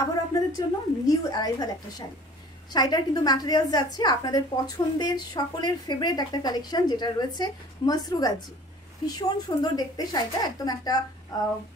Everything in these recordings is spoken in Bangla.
আবার আপনাদের জন্য নিউ অ্যারাইভাল একটা শাড়ি। শাড়িটার কিন্তু ম্যাটেরিয়ালস যাচ্ছে আপনাদের পছন্দের সকলের ফেভারিট একটা কালেকশন, যেটা রয়েছে মাসরু গাজি। ভীষণ সুন্দর দেখতে শাড়িটা, একদম একটা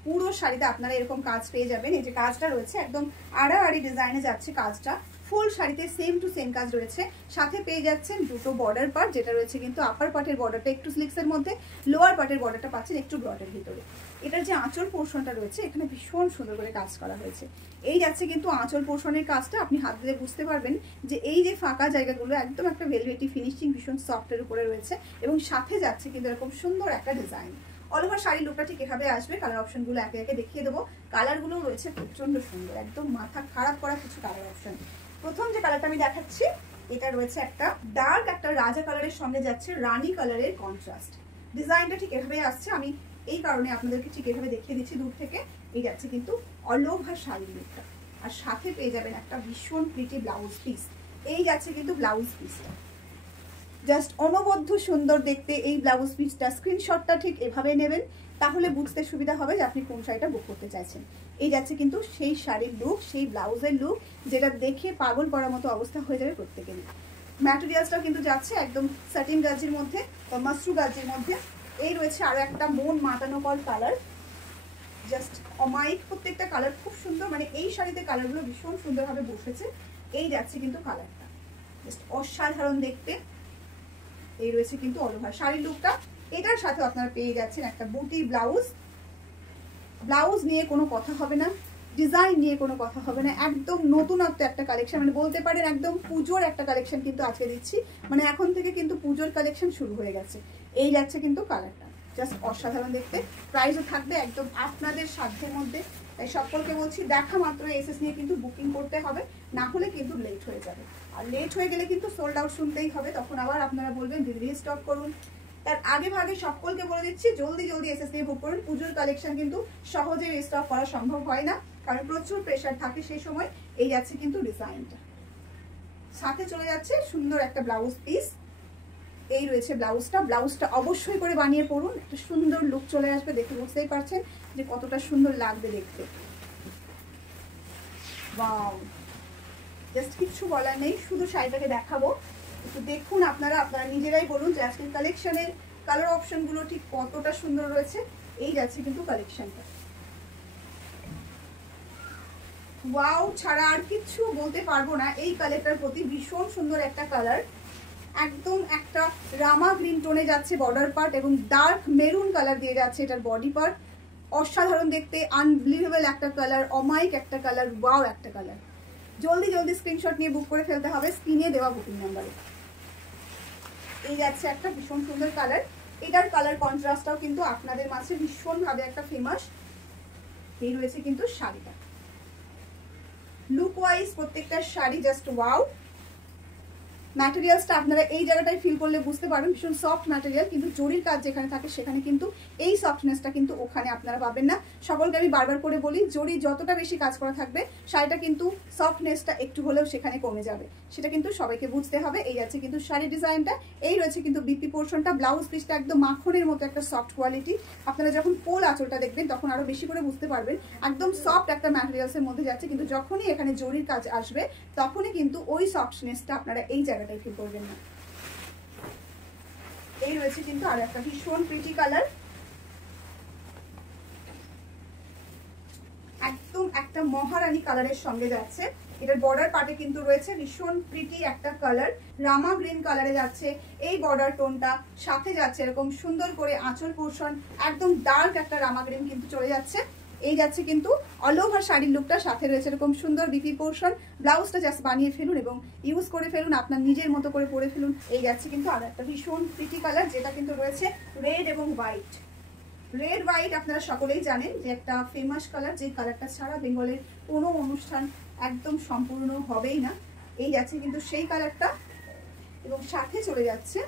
পুরো শাড়িতে আপনারা এরকম কাজ পেয়ে যাবেন। এই যে কাজটা রয়েছে একদম আড়াআড়ি ডিজাইনে যাচ্ছে কাজটা, ফুল শাড়িতে সেম টু সেম কাজ রয়েছে। সাথে পেয়ে যাচ্ছেন দুটো বর্ডার পার্ট, যেটা রয়েছে কিন্তু আপার পার্টের বর্ডারটা একটু স্লিক্সের মধ্যে, লোয়ার পার্টের বর্ডারটা পাচ্ছেন একটু ব্রডের ভিতরে। এটার যে আঁচল পোর্শনটা রয়েছে এখানে ভীষণ সুন্দর করে কাজ করা হয়েছে। এই যাচ্ছে কিন্তু আঁচল পোর্শনের কাজটা, আপনি হাত দিলে বুঝতে পারবেন যে এই যে ফাঁকা জায়গাগুলো একদম একটা ভেলভেটি ফিনিশিং ভীষণ সফটের উপরে রয়েছে, এবং সাথে যাচ্ছে কিন্তু এরকম সুন্দর একটা ডিজাইন। অল ওভার শাড়ির লুকটা ঠিক এভাবে আসবে। কালার অপশনগুলো একে একে দেখিয়ে দেবো। কালারগুলো রয়েছে প্রচন্ড সুন্দর, একদম মাথা খারাপ করা কিছু কালার অপশন। প্রথম যে কালারটা আমি দেখাচ্ছি এটা রয়েছে একটা ডার্ক একটা রাজা কালারের সঙ্গে যাচ্ছে রানী কালারের কন্ট্রাস্ট। ডিজাইনটা ঠিক এভাবে আসছে, আমি এই কারণে আপনাদেরকে ঠিক এভাবে দেখিয়ে দিচ্ছি দূর থেকে। এই যাচ্ছে কিন্তু অল ওভার শাড়ির লুকটা, আর সাথে পেয়ে যাবেন একটা ভীষণ প্রিটি ব্লাউজ পিস। এই যাচ্ছে কিন্তু ব্লাউজ পিসটা, জাস্ট অনবদ্য সুন্দর দেখতে এই ব্লাউজ পিসটা। স্ক্রিনশটটা ঠিক এভাবে নেবেন, তাহলে বুঝতে সুবিধা হবে যে আপনি কোন শাড়িটা বুক করতে চাইছেন। এই যাচ্ছে কিন্তু সেই শাড়ির লুক, সেই ব্লাউজের লুক, যেটা দেখে পাগল করার মতো অবস্থা হয়ে যাবে প্রত্যেকেরই। ম্যাটেরিয়ালসটাও কিন্তু যাচ্ছে একদম সাটিন গাজির মধ্যে বা মাসরু গাজির মধ্যে। এই রয়েছে আরো একটা মন মাতানো কল কালার, জাস্ট অমাইক। প্রত্যেকটা কালার খুব সুন্দর, মানে এই শাড়িতে কালারগুলো ভীষণ সুন্দরভাবে বসেছে। এই যাচ্ছে কিন্তু কালারটা জাস্ট অসাধারণ দেখতে। এই রয়েছে কিন্তু অল ওভার শাড়ির লুকটা। এটার সাথে আপনারা পেয়ে যাচ্ছেন একটা বুটি ব্লাউজ। ব্লাউজ নিয়ে কোনো কথা হবে না, ডিজাইন নিয়ে কোনো কথা হবে না, একদম নতুনত্ব একটা কালেকশন, মানে বলতে পারেন একদম পুজোর একটা কালেকশন কিন্তু আজকে দিচ্ছি। মানে এখন থেকে কিন্তু পুজোর কালেকশন শুরু হয়ে গেছে। এই যাচ্ছে কিন্তু কালারটা, জাস্ট অসাধারণ দেখতে। প্রাইসও থাকবে একদম আপনাদের সাধ্যের মধ্যে। তাই সকলকে বলছি দেখা মাত্র এসএস নিয়ে কিন্তু বুকিং করতে হবে, না হলে কিন্তু লেট হয়ে যাবে। আর লেট হয়ে গেলে কিন্তু সোল্ড আউট শুনতেই হবে, তখন আবার আপনারা বলবেন দিদি রিস্টক করুন। তার আগে ভাগে সকলকে বলে দিচ্ছি জলদি জলদি এসএস নিয়ে বুক করুন। পুজোর কালেকশন কিন্তু সহজে রিস্টক করা সম্ভব হয় না, কারণ প্রচুর প্রেশার থাকে সেই সময়। এই যাচ্ছে কিন্তু ডিজাইনটা, সাথে চলে যাচ্ছে সুন্দর একটা ব্লাউজ পিস। এই রয়েছে ব্লাউজটা। ব্লাউজটা অবশ্যই করে বানিয়ে পড়ুন, একটা সুন্দর লুক চলে আসবে, দেখে বুঝতেই পারছেন যে কতটা সুন্দর লাগবে দেখতে। ওয়াও, জাস্ট কিচ্ছু বলার নেই, শুধু শাড়িটাকে দেখাবো, একটু দেখুন আপনারা, আপনারা নিজেরাই বলুন যে আজকের কালেকশনের কালার অপশনগুলো ঠিক কতটা সুন্দর রয়েছে। এই যাচ্ছে কিন্তু কালেকশনটা, ওয়াও ছাড়া আর কিচ্ছু বলতে পারবো না। এই কালারটার প্রতি ভীষণ সুন্দর একটা কালার, একদম একটা রামা গ্রিন টোনে যাচ্ছে বর্ডার পার্ট, এবং ডার্ক মেরুন কালার দিয়ে যাচ্ছে এটার বডি পার্ট। অসাধারণ দেখতে, আনবিলিভেবল একটা কালার, অমাইক একটা কালার, ওয়াও একটা কালার। জলদি জলদি স্ক্রিনশট নিয়ে বুক করে ফেলতে হবে স্ক্রিনে দেওয়া বুকিং নাম্বারে। এই যাচ্ছে একটা ভীষণ সুন্দর কালার। এটার কালার কন্ট্রাস্টটাও কিন্তু আপনাদের মাঝে ভীষণভাবে একটা ফেমাস। এই রয়েছে কিন্তু শাড়িটা, লুক ওয়াইজ প্রত্যেকটা শাড়ি জাস্ট ওয়াও। ম্যাটেরিয়ালসটা আপনারা এই জায়গাটায় ফিল করলে বুঝতে পারবেন ভীষণ সফট ম্যাটেরিয়াল, কিন্তু জরির কাজ যেখানে থাকে সেখানে কিন্তু এই সফটনেসটা কিন্তু ওখানে আপনারা পাবেন না। সকলকে আমি বারবার করে বলি, জরি যতটা বেশি কাজ করা থাকবে শাড়িটা কিন্তু সফটনেসটা একটু হলেও সেখানে কমে যাবে, সেটা কিন্তু সবাইকে বুঝতে হবে। এই আছে কিন্তু শাড়ির ডিজাইনটা। এই রয়েছে কিন্তু বিপি পোর্শনটা, ব্লাউজ পিসটা একদম মাখনের মতো একটা সফট কোয়ালিটি। আপনারা যখন পোল আঁচলটা দেখবেন তখন আরো বেশি করে বুঝতে পারবেন একদম সফট একটা ম্যাটেরিয়ালসের মধ্যে যাচ্ছে, কিন্তু যখনই এখানে জরির কাজ আসবে তখনই কিন্তু ওই সফটনেসটা আপনারা এই জায়গাটায় ফিল করবেন না। এই রয়েছে কিন্তু আর একটা ভীষণ প্রিটি কালার, একদম একটা মহারানী কালারের সঙ্গে যাচ্ছে। এটার বর্ডার পার্টে কিন্তু রয়েছে ভীষণ প্রিটি একটা কালার, রামা গ্রিন কালারে যাচ্ছে এই বর্ডার টোনটা। সাথে যাচ্ছে এরকম সুন্দর করে আঁচল পোর্শন, একদম ডার্ক একটা রামা গ্রিন কিন্তু চলে যাচ্ছে। এই যাচ্ছে কিন্তু অল ওভার শাড়ির লুকটা, সাথে রয়েছে এরকম সুন্দর বিপি পোর্শন। ব্লাউজটা জাস্ট বানিয়ে ফেলুন এবং ইউজ করে ফেলুন, আপনার নিজের মতো করে পরে ফেলুন। এই যাচ্ছে কিন্তু আর একটা ভীষণ প্রিটি কালার, যেটা কিন্তু রয়েছে রেড এবং হোয়াইট। রেড হোয়াইট আপনারা সকলেই জানেন যে একটা ফেমাস কালার, যে কালারটা ছাড়া বেঙ্গলের কোনো অনুষ্ঠান একদম সম্পূর্ণ হবেই না। এই যাচ্ছে কিন্তু সেই কালারটা, এবং সাথে চলে যাচ্ছে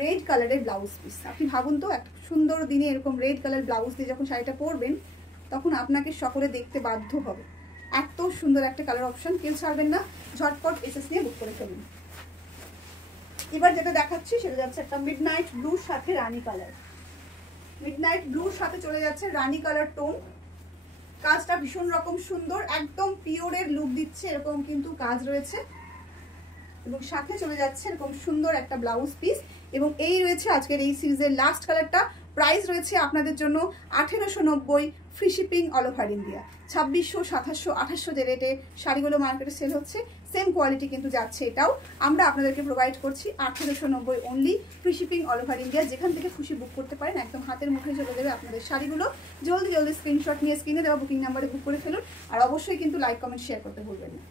রেড কালারের ব্লাউজ পিস। আপনি ভাবুন তো, একটা সুন্দর দিনে এরকম রেড কালার ব্লাউজ দিয়ে যখন শাড়িটা পরবেন তখন আপনাকে সকলে দেখতে বাধ্য হবে। এত সুন্দর একটা কালার অপশন, কেউ ছাড়বেন না, ঝটপট এসএস নিয়ে বুক করে ফেলুন। এবার যেটা দেখাচ্ছি সেটা যাচ্ছে একটা মিডনাইট ব্লুর সাথে রানী কালার। মিডনাইট ব্লুর সাথে চলে যাচ্ছে রানী কালার টোন। কাজটা ভীষণ রকম সুন্দর, একদম পিওরের লুক দিচ্ছে, এরকম কিন্তু কাজ রয়েছে এবং সাথে চলে যাচ্ছে এরকম সুন্দর একটা ব্লাউজ পিস। এবং এই রয়েছে আজকের এই সিরিজের লাস্ট কালারটা। প্রাইস রয়েছে আপনাদের জন্য 1890, free shipping all over India. 2600, 2700, 2800 যে রেটে শাড়িগুলো মার্কেটে সেল হচ্ছে, সেম কোয়ালিটি কিন্তু যাচ্ছে এটাও। আমরা আপনাদেরকে প্রোভাইড করছি 1890 only, free shipping all over India. যেখান থেকে খুশি বুক করতে পারেন, একদম হাতের মুখে চলে যাবে আপনাদের শাড়িগুলো। জলদি জলদি স্ক্রিনশট নিয়ে স্ক্রিনে দেওয়া বুকিং নাম্বারে বুক করে ফেলুন। আর অবশ্যই কিন্তু লাইক, কমেন্ট, শেয়ার করতে ভুলবেন না।